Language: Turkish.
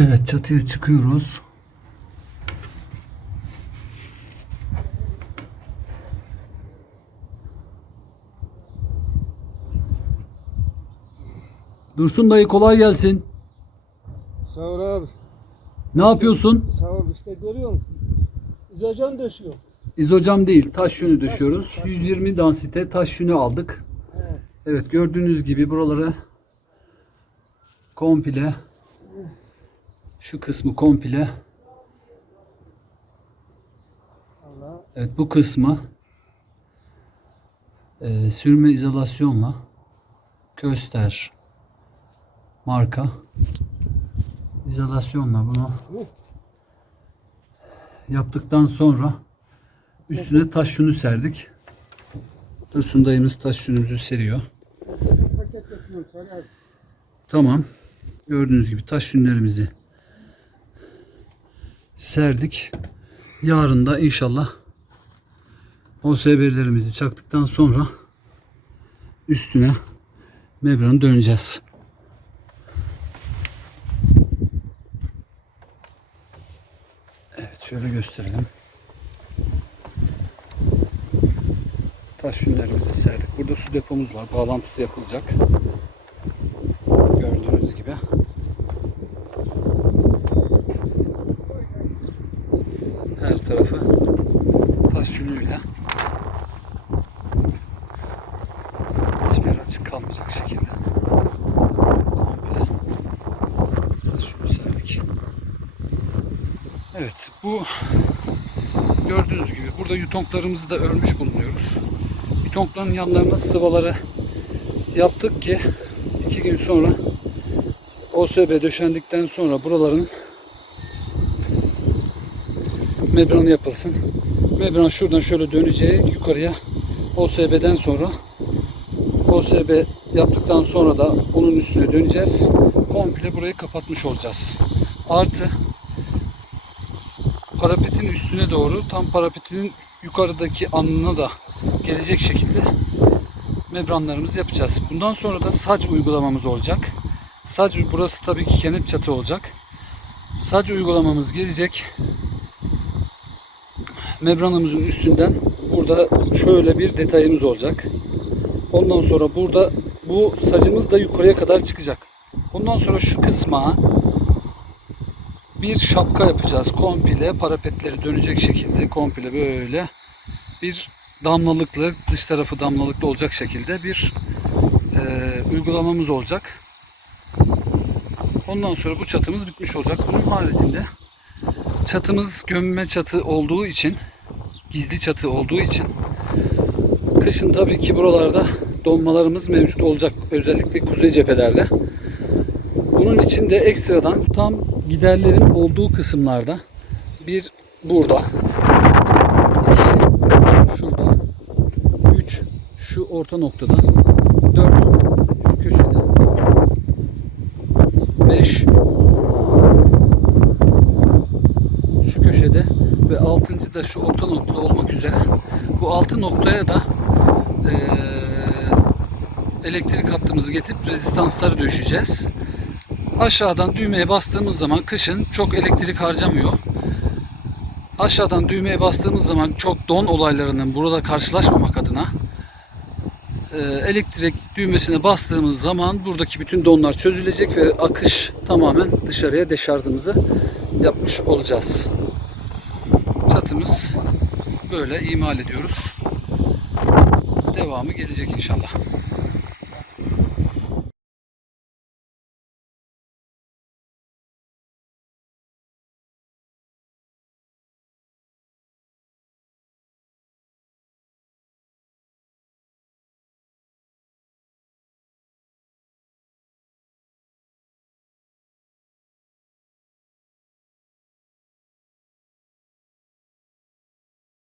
Evet çatıya çıkıyoruz. Dursun dayı kolay gelsin. Sağ ol abi. Ne yapıyorsun? Sağ ol işte görüyorsun. İzocan döşüyor. İzocam değil taş yünü düşüyoruz. 120 dansite taş yünü aldık. Evet. Evet gördüğünüz gibi buraları komple şu kısmı komple evet bu kısmı e, sürme izolasyonla köster marka izolasyonla bunu yaptıktan sonra üstüne taş yünü serdik. Dursun dayımız taş yünümüzü seriyor. Tamam. Gördüğünüz gibi taş yünlerimizi serdik. Yarın da inşallah OSB'lerimizi çaktıktan sonra üstüne membranı döneceğiz. Evet şöyle gösterelim. Taş yünlerimizi serdik. Burada su depomuz var. Bağlantısı yapılacak. Gördüğünüz gibi. Her tarafı taş yünüyle hiçbir açık kalmayacak şekilde komple taş yünü serdik. Evet bu gördüğünüz gibi burada yutonklarımızı da örmüş bulunuyoruz. Yutonkların yanlarına sıvaları yaptık ki iki gün sonra OSB döşendikten sonra buraların membranı yapılsın. Membran şuradan şöyle döneceği yukarıya OSB'den sonra OSB yaptıktan sonra da bunun üstüne döneceğiz. Komple burayı kapatmış olacağız. Artı parapetin üstüne doğru tam parapetinin yukarıdaki anına da gelecek şekilde membranlarımızı yapacağız. Bundan sonra da sac uygulamamız olacak. Sac burası tabii ki kenet çatı olacak. Sac uygulamamız gelecek. Membranımızın üstünden burada şöyle bir detayımız olacak. Ondan sonra burada bu sacımız da yukarıya kadar çıkacak. Ondan sonra şu kısma bir şapka yapacağız. Komple parapetleri dönecek şekilde komple böyle bir damlalıklı dış tarafı damlalıklı olacak şekilde bir e, uygulamamız olacak. Ondan sonra bu çatımız bitmiş olacak. Bunun haricinde çatımız gömme çatı olduğu için gizli çatı olduğu için kışın tabii ki buralarda donmalarımız mevcut olacak. Özellikle kuzey cephelerde. Bunun için de ekstradan tam giderlerin olduğu kısımlarda bir burada iki şurada 3 şu orta noktada 4 şu köşede 5 şu köşede ve 6. da şu orta noktada olmak üzere bu 6 noktaya da eee, elektrik hattımızı getirip rezistansları döşeceğiz. Aşağıdan düğmeye bastığımız zaman kışın çok elektrik harcamıyor. Aşağıdan düğmeye bastığımız zaman çok don olaylarının burada karşılaşmamak adına e, elektrik düğmesine bastığımız zaman buradaki bütün donlar çözülecek ve akış tamamen dışarıya deşarjımızı yapmış olacağız. Çatımız böyle imal ediyoruz. Devamı gelecek inşallah.